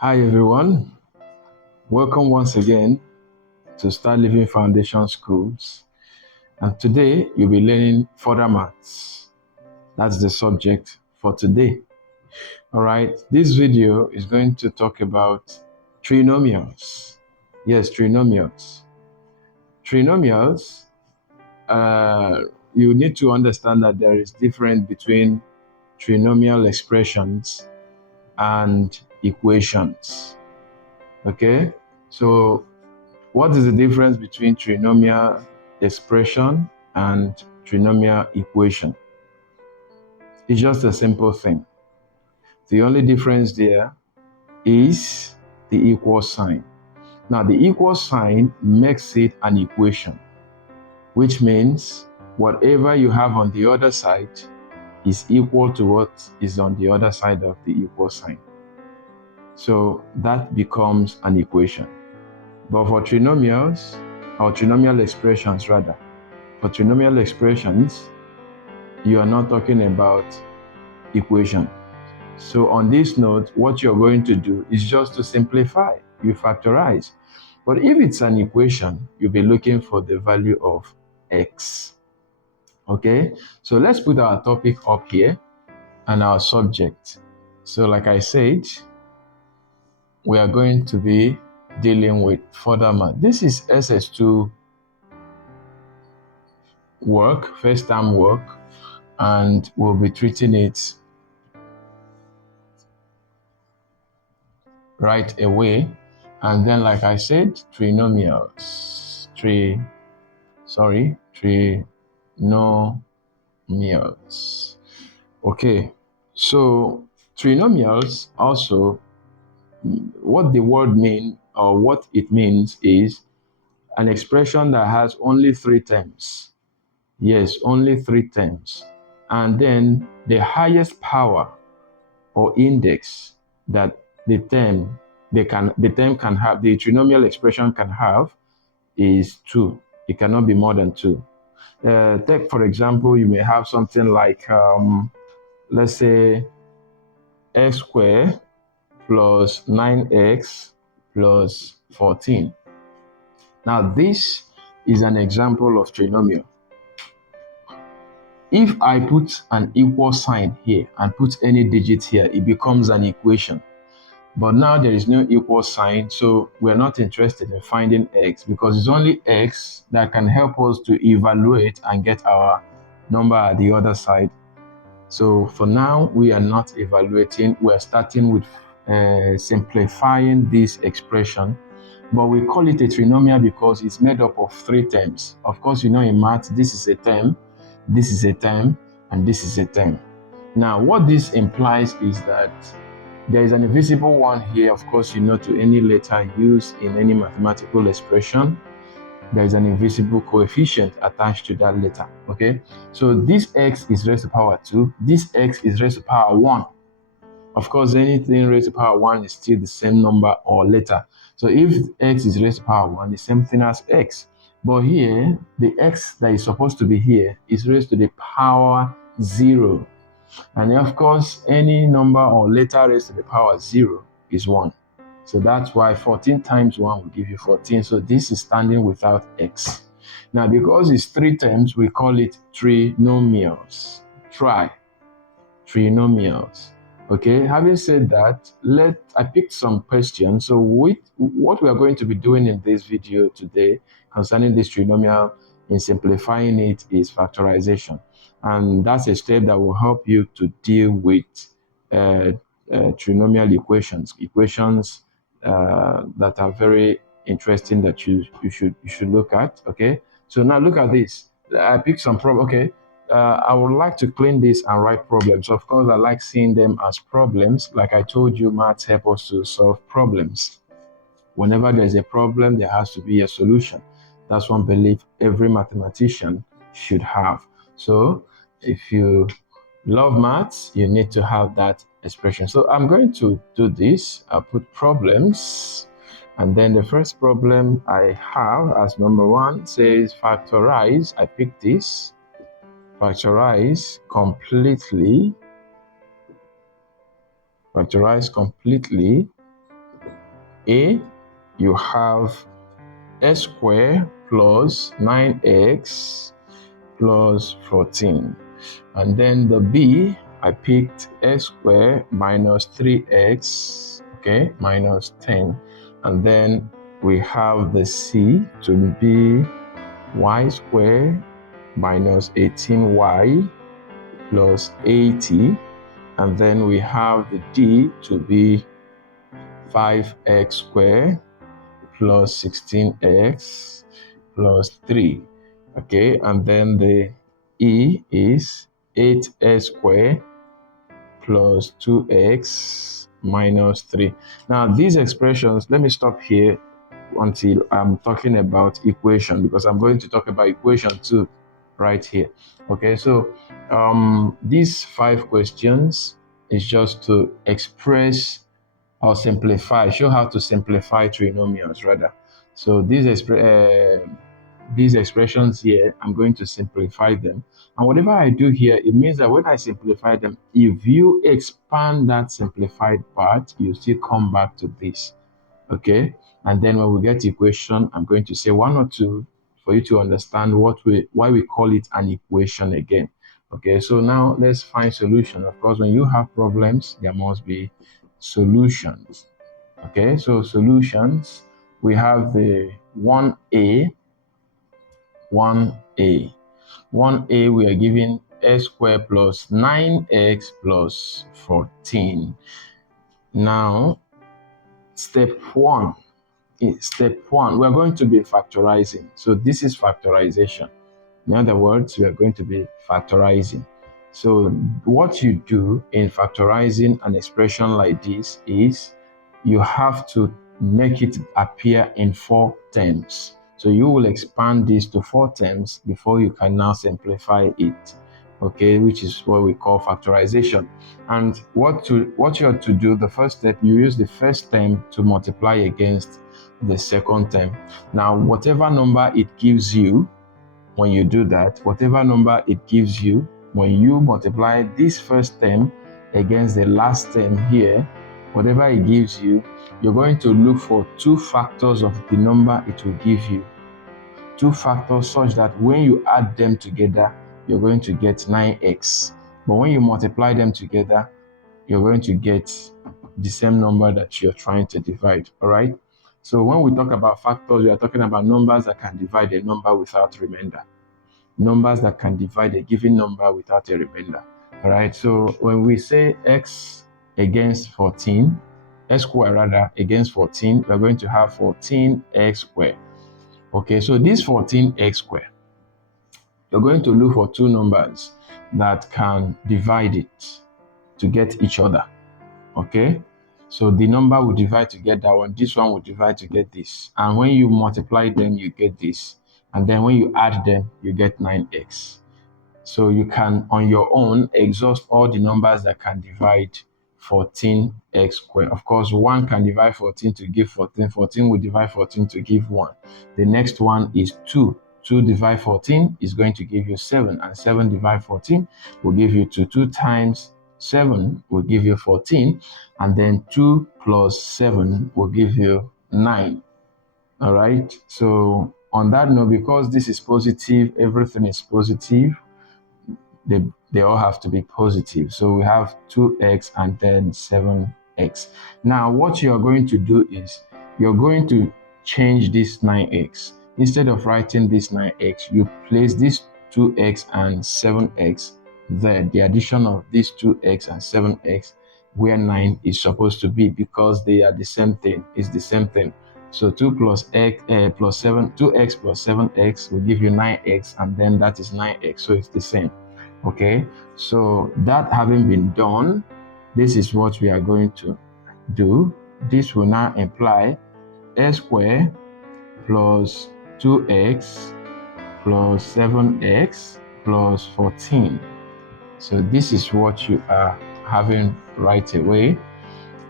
Hi everyone, welcome once again to Start Living Foundation Schools, and today you'll be learning further maths. That's the subject for today. All right, this video is going to talk about trinomials. Yes, trinomials. Trinomials, you need to understand that there is difference between trinomial expressions and equations. Okay, so what is the difference between trinomial expression and trinomial equation? It's just a simple thing. The only difference there is the equal sign. Now, the equal sign makes it an equation, which means whatever you have on the other side is equal to what is on the other side of the equal sign. So that becomes an equation. But for trinomials, or trinomial expressions rather, for trinomial expressions, you are not talking about equation. So on this note, what you're going to do is just to simplify. You factorize. But if it's an equation, you'll be looking for the value of x. Okay, so let's put our topic up here and our subject. So like I said, we are going to be dealing with further math. This is SS2 work, first term work, and we'll be treating it right away. And then, like I said, trinomials. Trinomials. Okay, so trinomials also, what the word mean or what it means is an expression that has only three terms. Yes, only three terms. And then the highest power or index that the term can have, the trinomial expression can have, is 2. It cannot be more than 2. Take for example, you may have something like let's say x squared plus 9x plus 14. Now this is an example of trinomial. If I put an equal sign here and put any digit here, it becomes an equation. But now there is no equal sign, so we're not interested in finding x because it's only x that can help us to evaluate and get our number at the other side. So for now, we are not evaluating. We're starting with simplifying this expression. But we call it a trinomial because it's made up of three terms. Of course, you know in math, this is a term, this is a term, and this is a term. Now, what this implies is that there is an invisible one here, of course, you know, to any letter used in any mathematical expression. There is an invisible coefficient attached to that letter, okay? So this x is raised to power 2, this x is raised to power 1. Of course, anything raised to power 1 is still the same number or letter. So if x is raised to power 1, the same thing as x. But here, the x that is supposed to be here is raised to the power 0. And of course, any number or letter raised to the power 0 is 1. So that's why 14 times 1 will give you 14. So this is standing without x. Now, because it's three terms, we call it trinomials. Trinomials. Okay, having said that, I picked some questions. So what we are going to be doing in this video today concerning this trinomial, in simplifying it, is factorization. And that's a step that will help you to deal with trinomial equations that are very interesting that you should look at. Okay, so now look at this. I picked some problem. Okay, I would like to clean this and write problems. Of course, I like seeing them as problems. Like I told you, maths help us to solve problems. Whenever there's a problem, there has to be a solution. That's one belief every mathematician should have. So if you love maths, you need to have that expression. So I'm going to do this. I'll put problems. And then the first problem I have as number 1 says factorize. I picked this. Factorize completely A, you have x squared plus 9x plus 14. And then the B, I picked x squared minus 3x, okay, minus 10. And then we have the C to be y squared minus 18y plus 80. And then we have the D to be 5x squared plus 16x plus 3. Okay, and then the E is 8x squared plus 2x minus 3. Now, these expressions, let me stop here until I'm talking about equation, because I'm going to talk about equation too right here. Okay, so these 5 questions is just to express or simplify, show how to simplify trinomials rather. So these expressions here, I'm going to simplify them. And whatever I do here, it means that when I simplify them, if you expand that simplified part, you still come back to this. Okay? And then when we get the equation, I'm going to say 1 or 2 for you to understand why we call it an equation again. Okay, so now let's find solution. Of course, when you have problems, there must be solutions. Okay, so solutions, we have the 1a. 1a, we are given x squared plus 9x plus 14. Now, step 1, we are going to be factorizing. So this is factorization. In other words, we are going to be factorizing. So what you do in factorizing an expression like this is you have to make it appear in 4 terms. So you will expand this to 4 terms before you can now simplify it. Okay, which is what we call factorization. And what you have to do, the first step, you use the first term to multiply against the second term. Now, whatever number it gives you, when you do that, whatever number it gives you, when you multiply this first term against the last term here, whatever it gives you, you're going to look for 2 factors of the number it will give you. 2 factors such that when you add them together, you're going to get 9x. But when you multiply them together, you're going to get the same number that you're trying to divide, all right? So when we talk about factors, we are talking about numbers that can divide a number without remainder. Numbers that can divide a given number without a remainder, all right? So when we say x against 14, x squared rather, against 14, we're going to have 14x squared. Okay, so this 14x squared, you're going to look for 2 numbers that can divide it to get each other. Okay, so the number will divide to get that one, this one will divide to get this, and when you multiply them, you get this, and then when you add them, you get 9x. So you can, on your own, exhaust all the numbers that can divide 14x squared. Of course, 1 can divide 14 to give 14. 14 will divide 14 to give 1. The next one is 2. 2 divide 14 is going to give you 7, and 7 divide 14 will give you 2. 2 times 7 will give you 14, and then 2 plus 7 will give you 9. All right, so on that note, because this is positive, everything is positive, they all have to be positive. So we have 2x and then 7x. Now, what you're going to do is you're going to change this 9x. Instead of writing this 9x, you place this 2x and 7x there, the addition of these 2x and 7x, where 9 is supposed to be, because they are the same thing. It's the same thing. So 2 plus x plus 7, 2x plus 7x will give you 9x, and then that is 9x. So it's the same. Okay, so that having been done, this is what we are going to do. This will now imply x squared plus 2x plus 7x plus 14. So this is what you are having right away.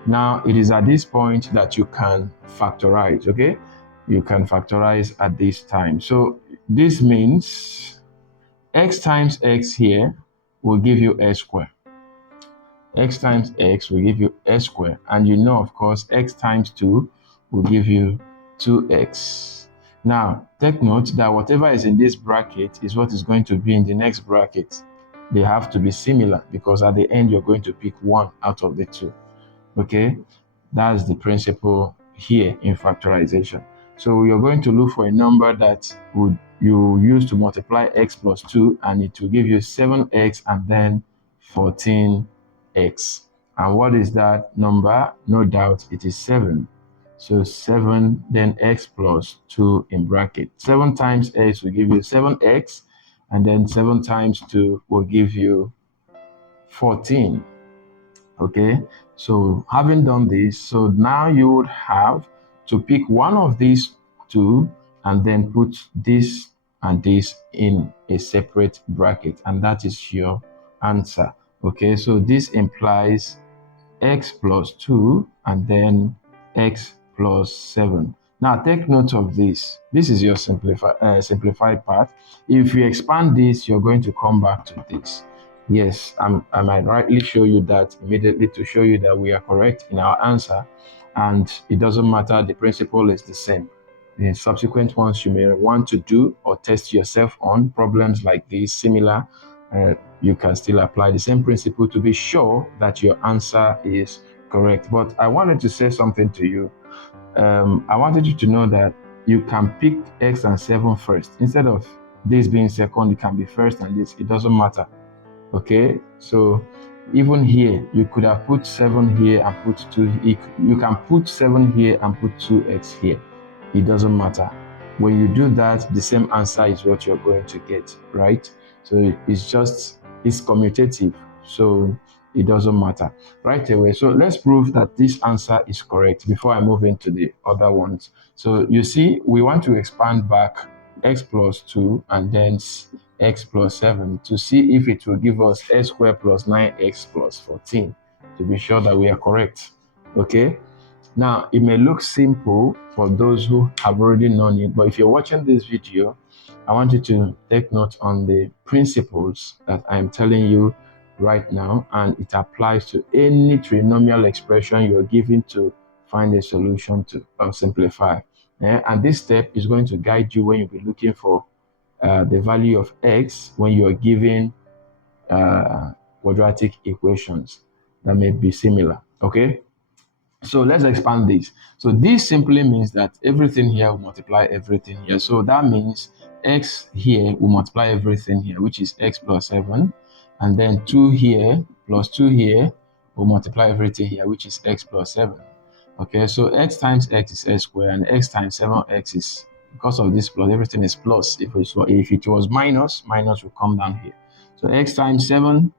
Now, it is at this point that you can factorize, okay? You can factorize at this time. So this means x times x here will give you x squared. X times x will give you x squared. And you know, of course, x times 2 will give you 2x. Now, take note that whatever is in this bracket is what is going to be in the next bracket. They have to be similar because at the end, you're going to pick one out of the two. Okay, that's the principle here in factorization. So you're going to look for a number that would you use to multiply x plus 2, and it will give you 7x and then 14x. And what is that number? No doubt it is 7. So 7, then x plus 2 in bracket. 7 times x will give you 7x, and then 7 times 2 will give you 14. Okay, so having done this, so now you would have to pick one of these two and then put this and this in a separate bracket, and that is your answer. Okay, so this implies x plus 2 and then x plus 7. Now take note of this. This is your simplified part. If you expand this, you're going to come back to this. Yes, I might rightly show you that immediately to show you that we are correct in our answer, and it doesn't matter, the principle is the same. In subsequent ones, you may want to do or test yourself on problems like these, similar. You can still apply the same principle to be sure that your answer is correct. But I wanted to say something to you. I wanted you to know that you can pick x and 7 first. Instead of this being second, it can be first, and this, it doesn't matter. Okay, so even here, you could have put 7 here and put 2. You can put 7 here and put 2x here. It doesn't matter. When you do that, the same answer is what you're going to get, right? So it's commutative, so it doesn't matter right away. So let's prove that this answer is correct before I move into the other ones. So you see, we want to expand back x plus 2 and then x plus 7 to see if it will give us x squared plus 9x plus 14 to be sure that we are correct. Okay, now it may look simple for those who have already known it, but if you're watching this video, I want you to take note on the principles that I'm telling you right now, and it applies to any trinomial expression you're given to find a solution to or simplify. And this step is going to guide you when you'll be looking for the value of x when you are given quadratic equations that may be similar. Okay, so let's expand this. So this simply means that everything here will multiply everything here. So that means x here will multiply everything here, which is x plus 7, and then 2 here plus 2 here will multiply everything here, which is x plus 7. Okay, so x times x is x squared, and x times 7x is, because of this plus, everything is plus. If it was minus, minus will come down here. So x times 7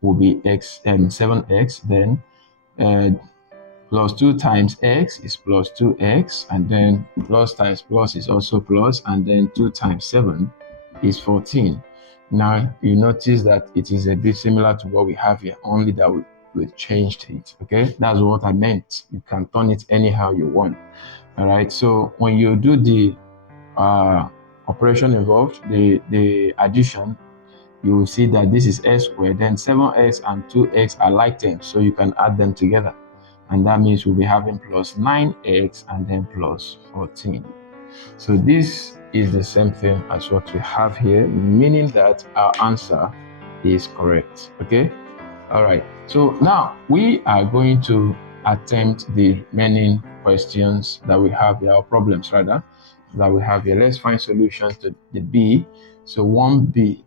will be x and 7x, then plus 2 times x is plus 2x, and then plus times plus is also plus, and then 2 times 7 is 14. Now you notice that it is a bit similar to what we have here, only that we changed it. Okay, that's what I meant. You can turn it anyhow you want. All right, so when you do the operation involved, the addition, you will see that this is x squared, then 7x and 2x are like terms, so you can add them together. And that means we'll be having plus 9x and then plus 14. So this is the same thing as what we have here, meaning that our answer is correct. Okay, all right, so now we are going to attempt the remaining questions that we have here, or problems rather, that we have here. Let's find solutions to the B. So 1B,